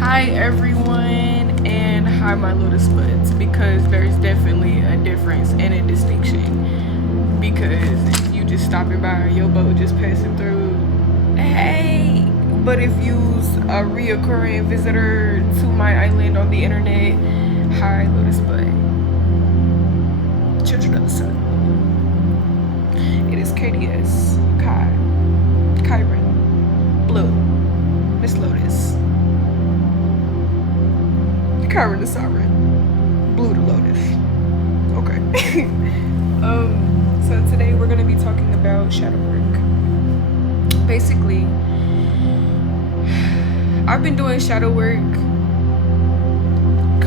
Hi everyone, and hi my lotus buds, because there's definitely a difference and a distinction. Because you just stopping by, your boat just passing through, hey. But if you's a reoccurring visitor to my island on the internet, hi lotus bud, children of the sun. It is KDS, Kai, Kyron, Blue, Miss Lotus, Kyron the Sovereign, Blue the Lotus. Okay. So today we're gonna be talking about shadow work. Basically, I've been doing shadow work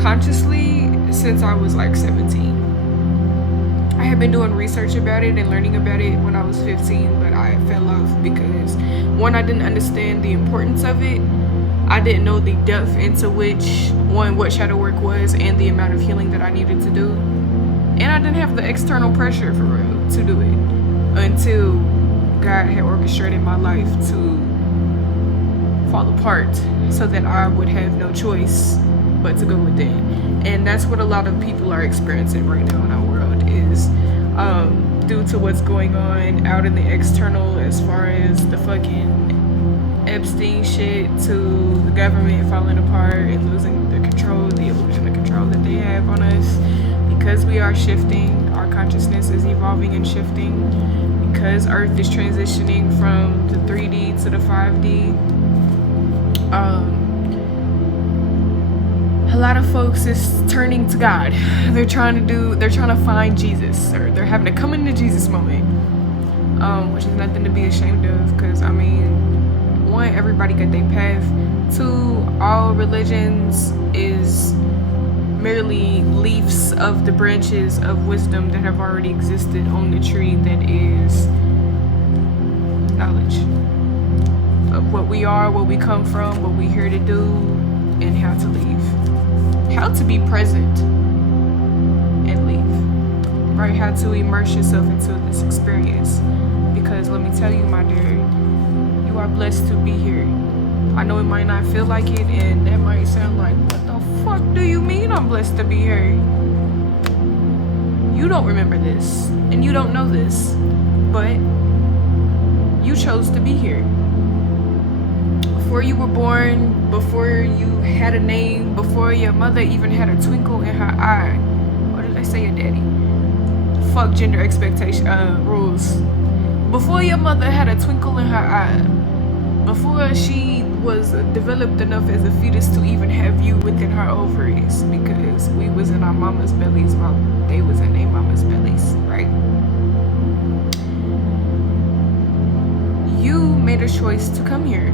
consciously since I was like 17. I had been doing research about it and learning about it when I was 15, but I fell off because one, I didn't understand the importance of it. I didn't know the depth into which, one, what shadow work was and the amount of healing that I needed to do. And I didn't have the external pressure for real to do it until God had orchestrated my life to fall apart so that I would have no choice but to go within. And that's what a lot of people are experiencing right now in our world is due to what's going on out in the external, as far as the fucking Epstein shit, to the government falling apart and losing the control, the illusion of control that they have on us, because we are shifting, our consciousness is evolving and shifting, because Earth is transitioning from the 3D to the 5D. A lot of folks is turning to God. They're trying to find Jesus, or they're having a come into Jesus moment, which is nothing to be ashamed of, because I mean, one, everybody got their path. Two, all religions is merely leaves of the branches of wisdom that have already existed on the tree that is knowledge of what we are, what we come from, what we're here to do, and how to leave. How to be present and leave. Right? How to immerse yourself into this experience. Because let me tell you, my dear, you are blessed to be here. I know it might not feel like it, and that might sound like, what the fuck do you mean I'm blessed to be here? You don't remember this, and you don't know this, but you chose to be here. Before you were born, before you had a name, before your mother even had a twinkle in her eye. What did I say, your daddy? Fuck gender expectation rules. Before your mother had a twinkle in her eye, before she was developed enough as a fetus to even have you within her ovaries, because we was in our mama's bellies while they was in their mama's bellies, right? You made a choice to come here.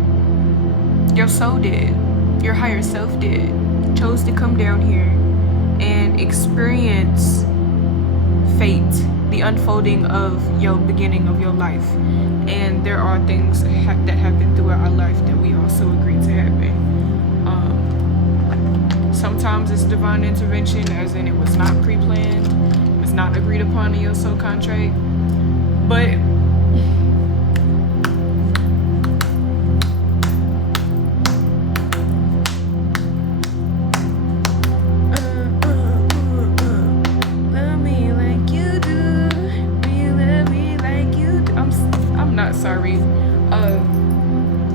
Your soul did. Your higher self did. Chose to come down here and experience fate, the unfolding of your beginning of your life. And there are things that happen throughout our life that we also agreed to happen. Sometimes it's divine intervention, as in it was not pre-planned, it was not agreed upon in your soul contract. But sorry.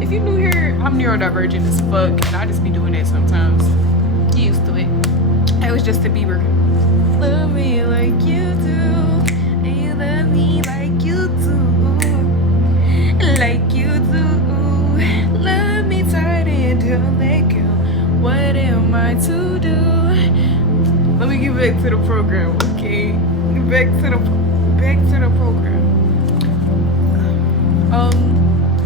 If you're new here, I'm neurodivergent as fuck, and I just be doing that sometimes. Get used to it. It was just a Bieber. Love me like you do, and you love me like you do, like you do. Love me tight and don't let go. What am I to do? Let me get back to the program, okay? Back to the program.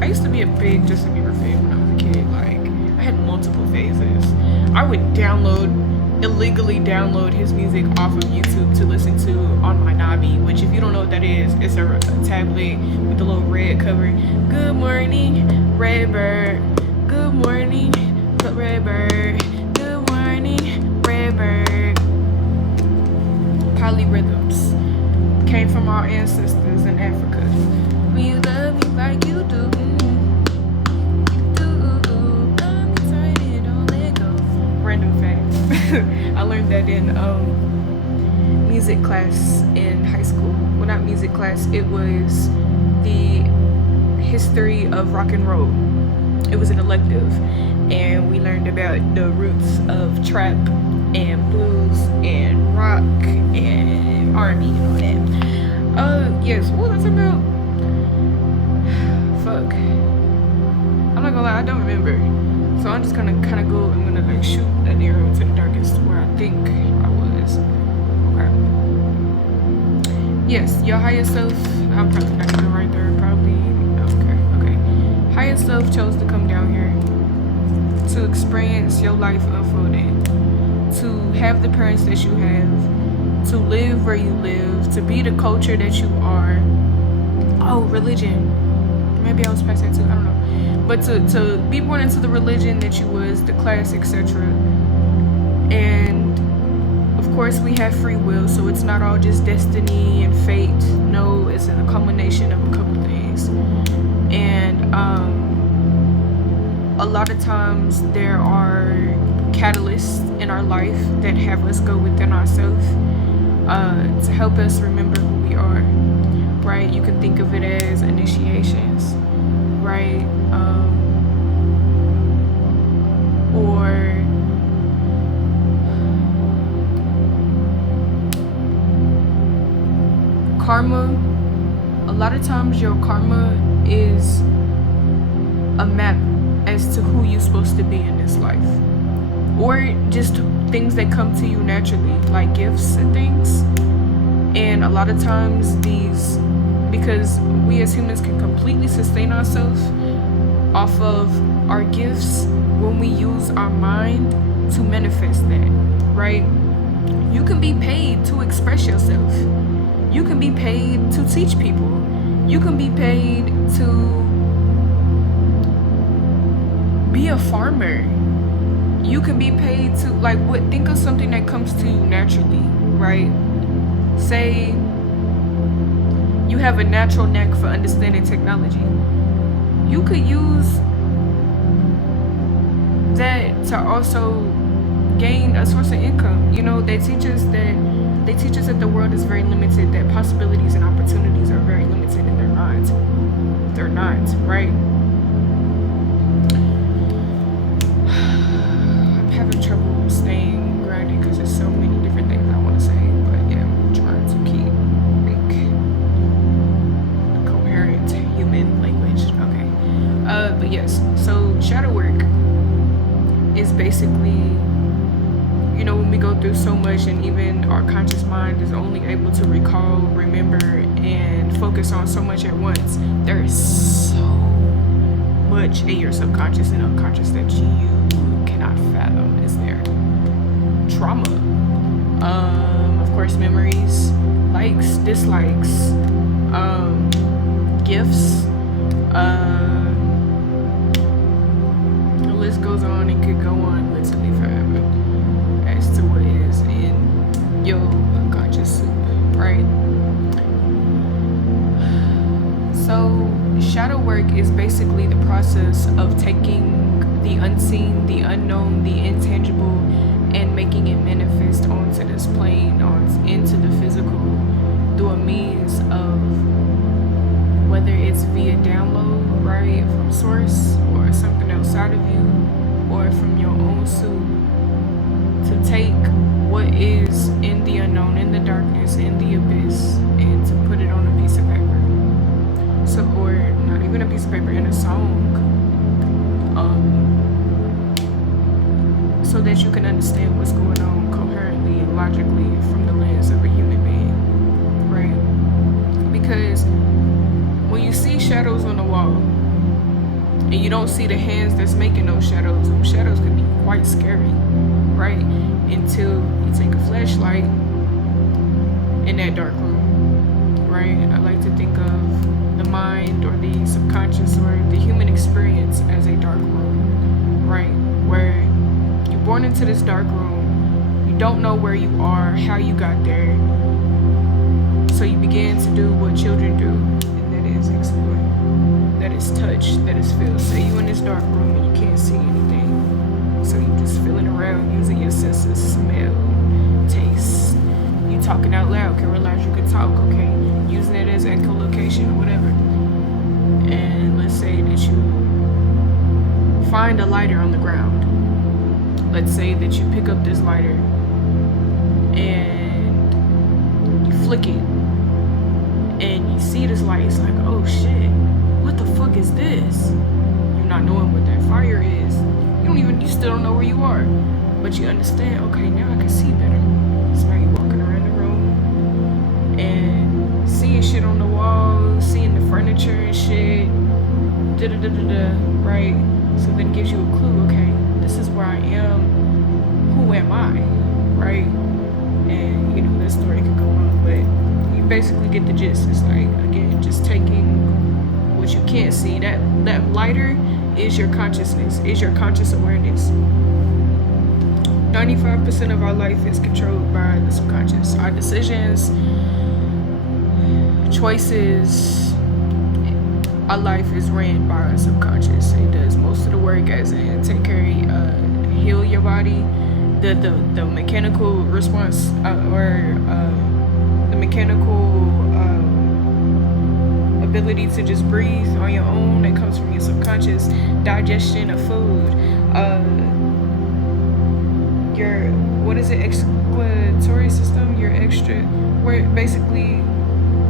I used to be a big Justin Bieber fan when I was a kid. Like, I had multiple phases. I would illegally download his music off of YouTube to listen to on my Nabi, which, if you don't know what that is, it's a tablet with a little red cover. Good morning, red bird. Good morning, red bird. Good morning, red bird. Polyrhythms came from our ancestors in Africa. When you love me like you do, you do. Love me tight and don't let go. I learned that in music class in high school. Well, not music class. It was the history of rock and roll. It was an elective, and we learned about the roots of trap and blues and rock and R&B and all that. Yes, what was that about? Fuck. I'm not gonna lie, I don't remember. So I'm just gonna kind of go. I'm gonna like shoot an arrow into the darkest where I think I was. Okay. Yes, your higher self. I'm probably not even right there. Probably. Okay. Higher self chose to come down here to experience your life unfolding, to have the parents that you have, to live where you live, to be the culture that you are. Oh, religion. Maybe I was past that too. I don't know. But to be born into the religion that you was, the class, etc. And of course, we have free will, so it's not all just destiny and fate. No, it's a culmination of a couple things. And a lot of times there are catalysts in our life that have us go within ourselves to help us remember who we are, right? You can think of it as initiations, right? Or karma. A lot of times your karma is a map as to who you're supposed to be in this life, or just things that come to you naturally, like gifts and things. And a lot of times these, because we as humans can completely sustain ourselves off of our gifts when we use our mind to manifest that, right? You can be paid to express yourself. You can be paid to teach people. You can be paid to be a farmer. You can be paid to, like, what? Think of something that comes to you naturally, right? Say you have a natural knack for understanding technology. You could use that to also gain a source of income. You know, they teach us that the world is very limited, that possibilities and opportunities are very limited, and they're not. They're not, right? I'm having trouble staying grounded because there's so many different things I want to say, but yeah, I'm trying to keep a coherent human language. Okay. But yes, so shadow work is basically, you know, when we go through so much and even our conscious mind is only able to recall, remember, and focus on so much at once, there is so much in your subconscious and unconscious that you cannot fathom is there. Trauma. Of course, memories, likes, dislikes, gifts, the list goes on and could go on literally forever as to what is in your unconscious soup, right? So shadow work is basically the process of taking the unseen, the unknown, the intangible, and making it manifest onto this plane, into the physical, through a means of, whether it's via download, right, from source, or something outside of you, or from your own soup, to take what is in the unknown, in the darkness, in the abyss, and to put it on a piece of paper. So, or not even a piece of paper, in a song, so that you can understand what's going on coherently and logically from the lens of a human being, right? Because when you see shadows on the wall and you don't see the hands that's making those shadows can be quite scary, right? Until you take a flashlight in that dark room, right? I like to think of the mind or the subconscious or the human experience as a dark room, right? Where you're born into this dark room, you don't know where you are, how you got there, so you begin to do what children do, and that is explore, that is touch, that is feel. Say you in this dark room and you can't see anything, so you just feeling around around using your senses, smell, taste. You talking out loud, can realize you can talk, okay? Using it as echolocation or whatever. And let's say that you find a lighter on the ground. Let's say that you pick up this lighter and you flick it and you see this light. It's like, oh shit, what the fuck is this? You're not knowing what that fire is. You still don't know where you are, but you understand, okay, now I can see better. So now you're walking around the room and seeing shit on the walls, seeing the furniture and shit, right? So then it gives you a clue, okay, this is where I am, who am I, right? And you know, this story could go on, but you basically get the gist. It's like, again, just taking what you can't see. That lighter is your consciousness, is your conscious awareness. 95% of our life is controlled by the subconscious. Our decisions, choices, our life is ran by our subconscious. It does most of the work, as in take care, heal your body. The mechanical response the mechanical ability to just breathe on your own, that comes from your subconscious. Digestion of food, your excretory system, we're basically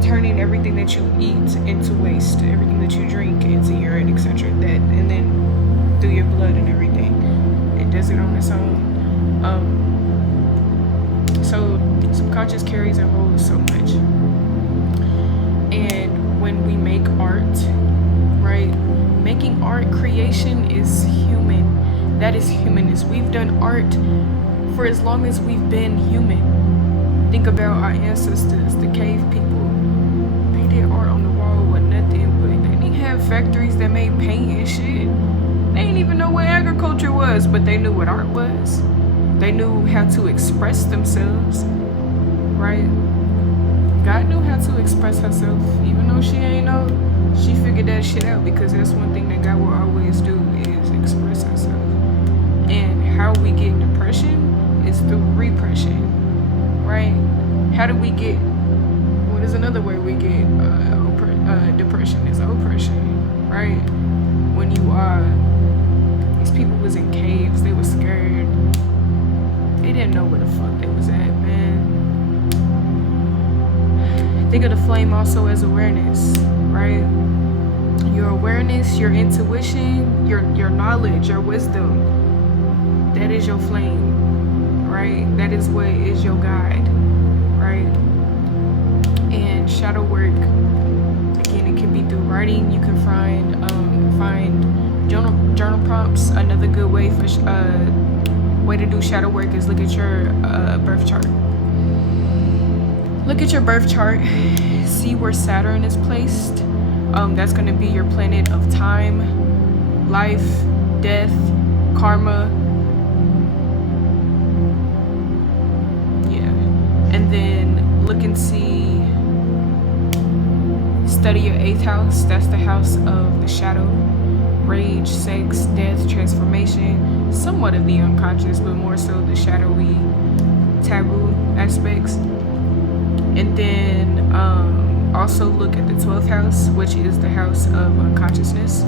turning everything that you eat into waste, everything that you drink into urine, etc. And then through your blood and everything, it does it on its own. So subconscious carries and holds so much. And when we make art, right? Making art, creation is human. That is humanist. We've done art for as long as we've been human. Think about our ancestors, the cave people. They did art on the wall with nothing, but they didn't have factories that made paint and shit. They didn't even know what agriculture was, but they knew what art was. They knew how to express themselves, right? God knew how to express herself, even though she ain't know. She figured that shit out, because that's one thing that God will always do, is express herself. And how we get depression is through repression, right? How do we get, what is another way we get depression? Is oppression, right? When you these people was in caves, they were scared. They didn't know where the fuck they was at, man. Think of the flame also as awareness, right? Your awareness, your intuition, your knowledge, your wisdom, that is your flame, right? That is what is your guide, right? And shadow work, again, it can be through writing. You can find journal prompts. Another good way to do shadow work is look at your birth chart. Look at your birth chart, see where Saturn is placed. That's going to be your planet of time, life, death, karma. Yeah. And then look and study your 8th house. That's the house of the shadow, rage, sex, death, transformation, somewhat of the unconscious, but more so the shadowy, taboo aspects. And then also look at the 12th house, which is the house of unconsciousness.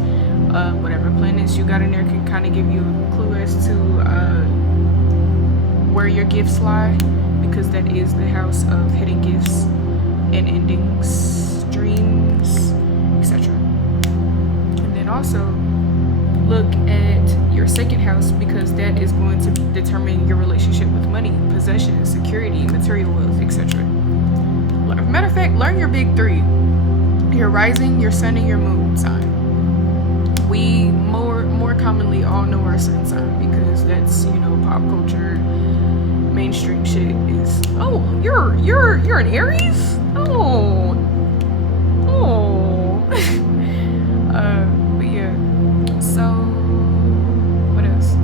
Whatever planets you got in there can kind of give you a clue as to where your gifts lie, because that is the house of hidden gifts and endings, dreams, etc. And then also look at your 2nd house, because that is going to determine your relationship with money, possessions, security, material wealth, etc. Matter of fact, learn your big 3. Your rising, your sun, and your moon sign. We more commonly all know our sun sign, because that's, pop culture, mainstream shit is, oh, you're an Aries? Oh. But yeah. So what else?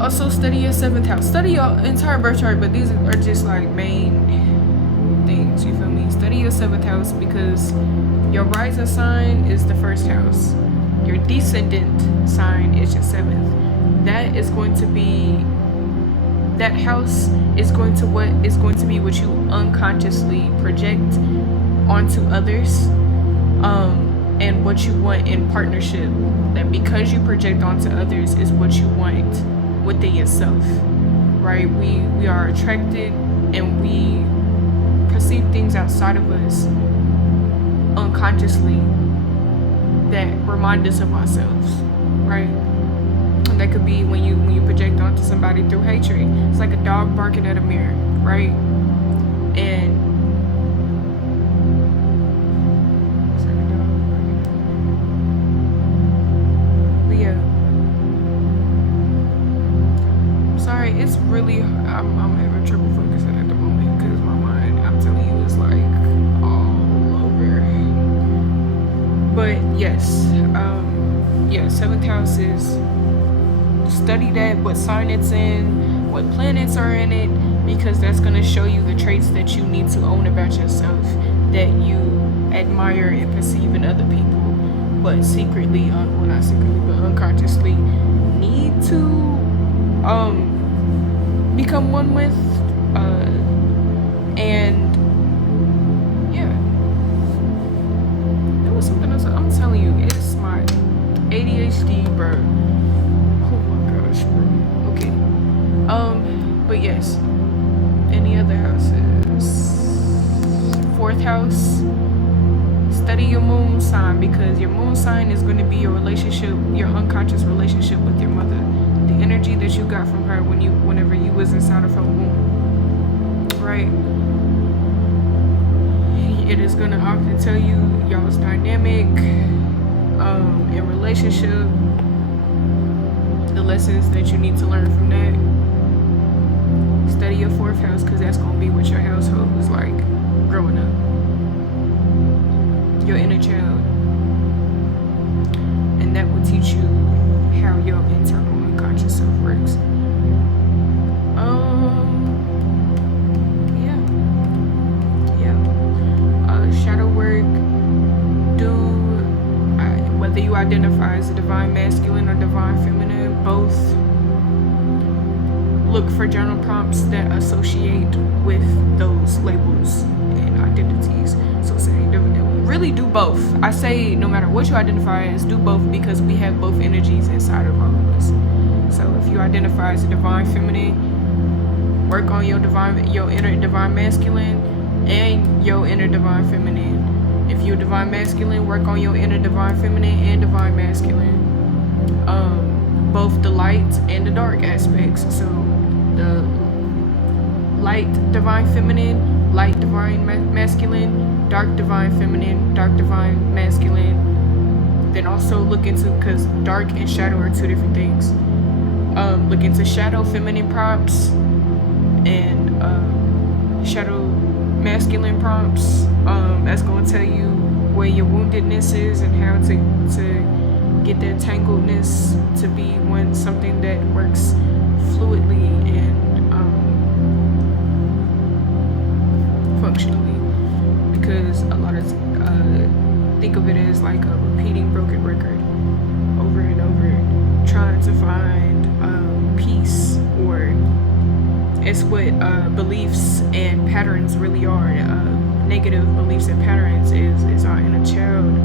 Also study your 7th house. Study your entire birth chart, but these are just like main things, you feel me? Study your 7th house, because your rising sign is the 1st house. Your descendant sign is your 7th. that is going to be, that house is going to be what you unconsciously project onto others, and what you want in partnership, that because you project onto others is what you want within yourself, right? We are attracted and we perceive things outside of us unconsciously that remind us of ourselves, right? And that could be when you project onto somebody through hatred. It's like a dog barking at a mirror, right? And it's really, I'm having trouble focusing at the moment because my mind, I'm telling you, is like all over. But yes, yeah, 7th house is, study that, what sign it's in, what planets are in it, because that's going to show you the traits that you need to own about yourself, that you admire and perceive in other people, but secretly, well, not secretly, but unconsciously need to become one with, and yeah, there was something else. I'm telling you, it's my ADHD, bro. Oh my gosh, bro. Okay, but yes, any other houses? 4th house, study your moon sign, because your moon sign is going to be your relationship, your unconscious relationship with your mother, the energy that you got from her whenever you was inside of her womb, right? It is going to often tell you y'all's dynamic in relationship, the lessons that you need to learn from that. Study your 4th house, because that's going to be what your household was like growing up, your inner child, and that will teach you how your internal unconscious self works. Shadow work. Whether you identify as a divine masculine or divine feminine, both, look for journal prompts that associate with those labels and identities. So say, really do both. I say no matter what you identify as, do both, because we have both energies inside of all of us. So if you identify as a divine feminine, work on your inner divine masculine and your inner divine feminine. If you're divine masculine, work on your inner divine feminine and divine masculine. Both the light and the dark aspects. So the light divine feminine, light divine masculine, dark divine feminine, dark divine masculine. Then also look into, because dark and shadow are 2 different things. Look into shadow feminine prompts and shadow masculine prompts. That's going to tell you where your woundedness is and how to get that tangledness to be something that works fluidly and functionally. Because a lot of think of it as like a repeating broken record over and over, trying to find peace, or it's what beliefs and patterns really are. Negative beliefs and patterns is our inner child,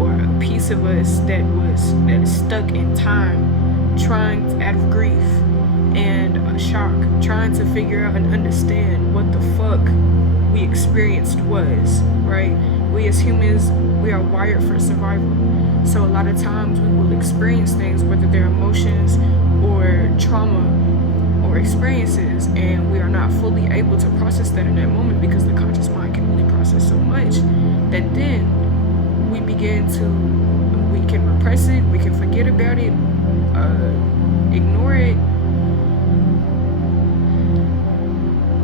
or a piece of us that is stuck in time, trying, out of grief and shock, trying to figure out and understand what the fuck we experienced was, right? We as humans, we are wired for survival. So a lot of times we will experience things, whether they're emotions or trauma or experiences, and we are not fully able to process that in that moment, because the conscious mind can only process so much, that then we can repress it, we can forget about it, ignore it,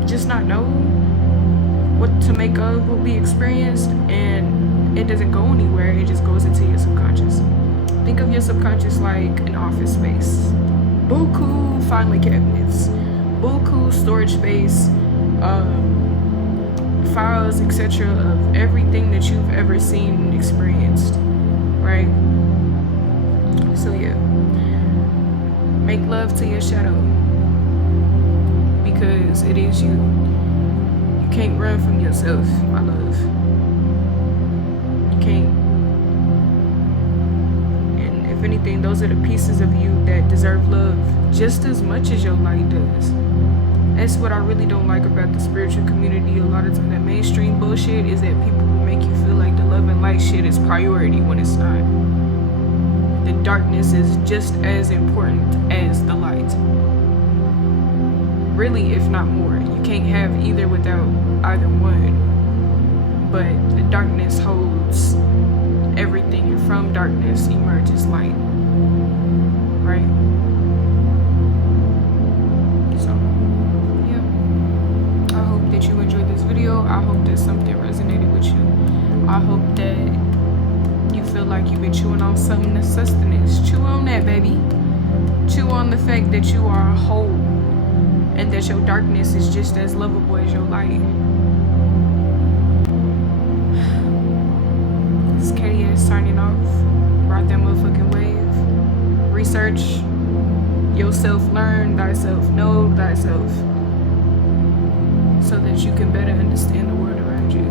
just not know what to make of what we experienced, and it doesn't go anywhere. It just goes into your subconscious. Think of your subconscious like an office space. Buku filing cabinets, buku storage space, files, etc. of everything that you've ever seen and experienced, right? So yeah, Make love to your shadow, because it is you. You can't run from yourself, my love. You can't. And if anything, those are the pieces of you that deserve love just as much as your light does. That's what I really don't like about the spiritual community. A lot of times, that mainstream bullshit is that people will make you feel like the love and light shit is priority when it's not. The darkness is just as important as the light. Really, if not more. You can't have either without either one. But the darkness holds everything, and from darkness emerges light. Right? So, yeah. I hope that you enjoyed this video. I hope that something resonated with you. I hope that you feel like you've been chewing on something of sustenance. Chew on that, baby. Chew on the fact that you are whole, and that your darkness is just as lovable as your light. This is KDS signing off. Ride that motherfucking wave. Research yourself, learn thyself, know thyself, so that you can better understand the world around you.